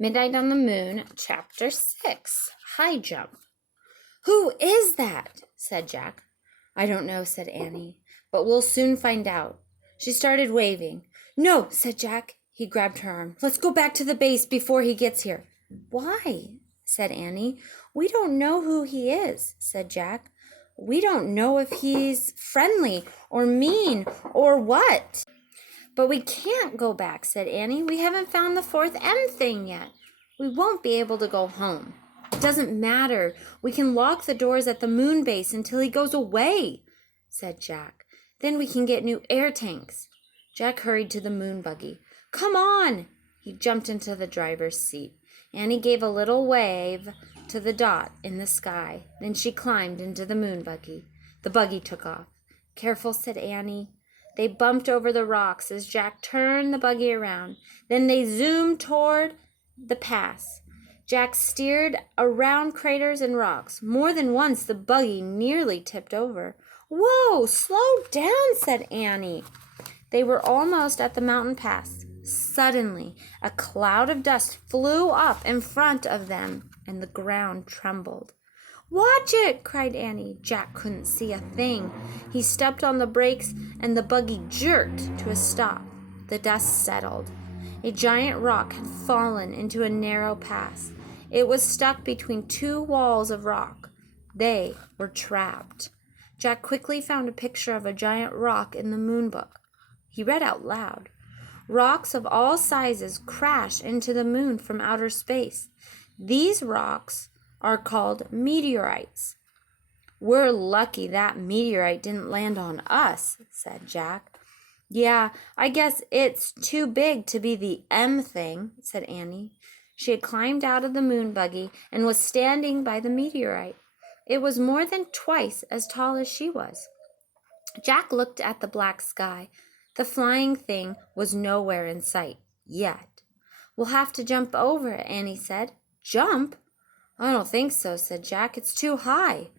Midnight on the Moon, Chapter 6, High Jump. "Who is that?" said Jack. "I don't know," said Annie, "but we'll soon find out." She started waving. "No," said Jack. He grabbed her arm. "Let's go back to the base before he gets here." "Why?" said Annie. "We don't know who he is," said Jack. "We don't know if he's friendly or mean or what." "But we can't go back," said Annie. "We haven't found the fourth M thing yet. We won't be able to go home." "It doesn't matter. We can lock the doors at the moon base until he goes away," said Jack. "Then we can get new air tanks." Jack hurried to the moon buggy. "Come on!" He jumped into the driver's seat. Annie gave a little wave to the dot in the sky. Then she climbed into the moon buggy. The buggy took off. "Careful," said Annie. They bumped over the rocks as Jack turned the buggy around. Then they zoomed toward the pass. Jack steered around craters and rocks. More than once the buggy nearly tipped over. "Whoa, slow down," said Annie. They were almost at the mountain pass. Suddenly, a cloud of dust flew up in front of them, and the ground trembled. "Watch it!" cried Annie. Jack couldn't see a thing. He stepped on the brakes, and the buggy jerked to a stop. The dust settled. A giant rock had fallen into a narrow pass. It was stuck between two walls of rock. They were trapped. Jack quickly found a picture of a giant rock in the moon book. He read out loud. "Rocks of all sizes crash into the moon from outer space. These rocks are called meteorites." "We're lucky that meteorite didn't land on us," said Jack. "Yeah, I guess it's too big to be the M thing," said Annie. She had climbed out of the moon buggy and was standing by the meteorite. It was more than twice as tall as she was. Jack looked at the black sky. The flying thing was nowhere in sight yet. "We'll have to jump over it," Annie said. "Jump? I don't think so," said Jack. "It's too high."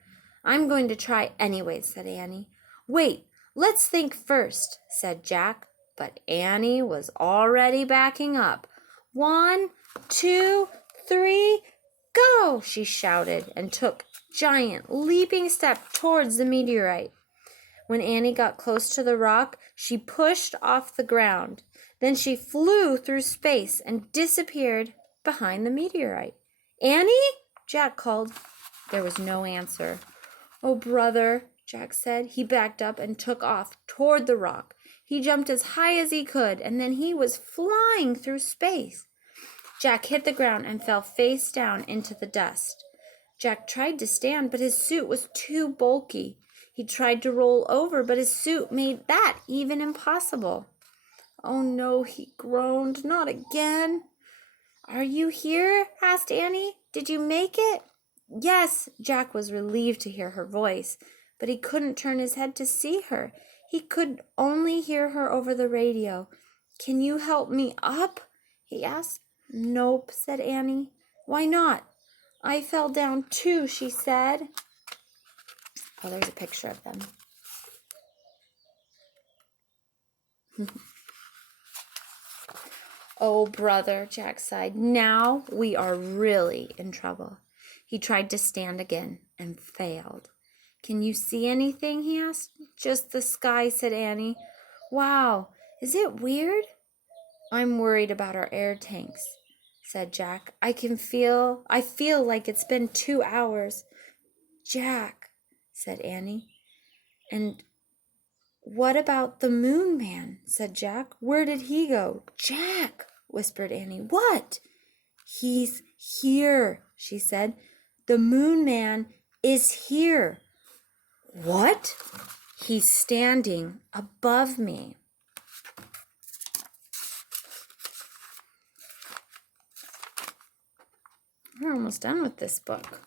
"I'm going to try anyway," said Annie. "Wait, let's think first," said Jack. But Annie was already backing up. "1, 2, 3, go!" she shouted, and took giant leaping step towards the meteorite. When Annie got close to the rock, she pushed off the ground. Then she flew through space and disappeared behind the meteorite. "Annie?" Jack called. There was no answer. "Oh, brother," Jack said. He backed up and took off toward the rock. He jumped as high as he could, and then he was flying through space. Jack hit the ground and fell face down into the dust. Jack tried to stand, but his suit was too bulky. He tried to roll over, but his suit made that even impossible. "Oh no," he groaned, "not again." "Are you here?" asked Annie. "Did you make it?" "Yes." Jack was relieved to hear her voice, but he couldn't turn his head to see her. He could only hear her over the radio. "Can you help me up?" he asked. "Nope," said Annie. "Why not?" "I fell down too," she said. Oh, there's a picture of them. "Oh, brother," Jack sighed. "Now we are really in trouble." He tried to stand again and failed. "Can you see anything?" he asked. "Just the sky," said Annie. "Wow, is it weird?" "I'm worried about our air tanks," said Jack. I feel like it's been 2 hours." "Jack," said Annie. "And what about the moon man?" said Jack. "Where did he go?" "Jack," whispered Annie. "What?" "He's here," she said. "The moon man is here." "What?" "He's standing above me." We're almost done with this book.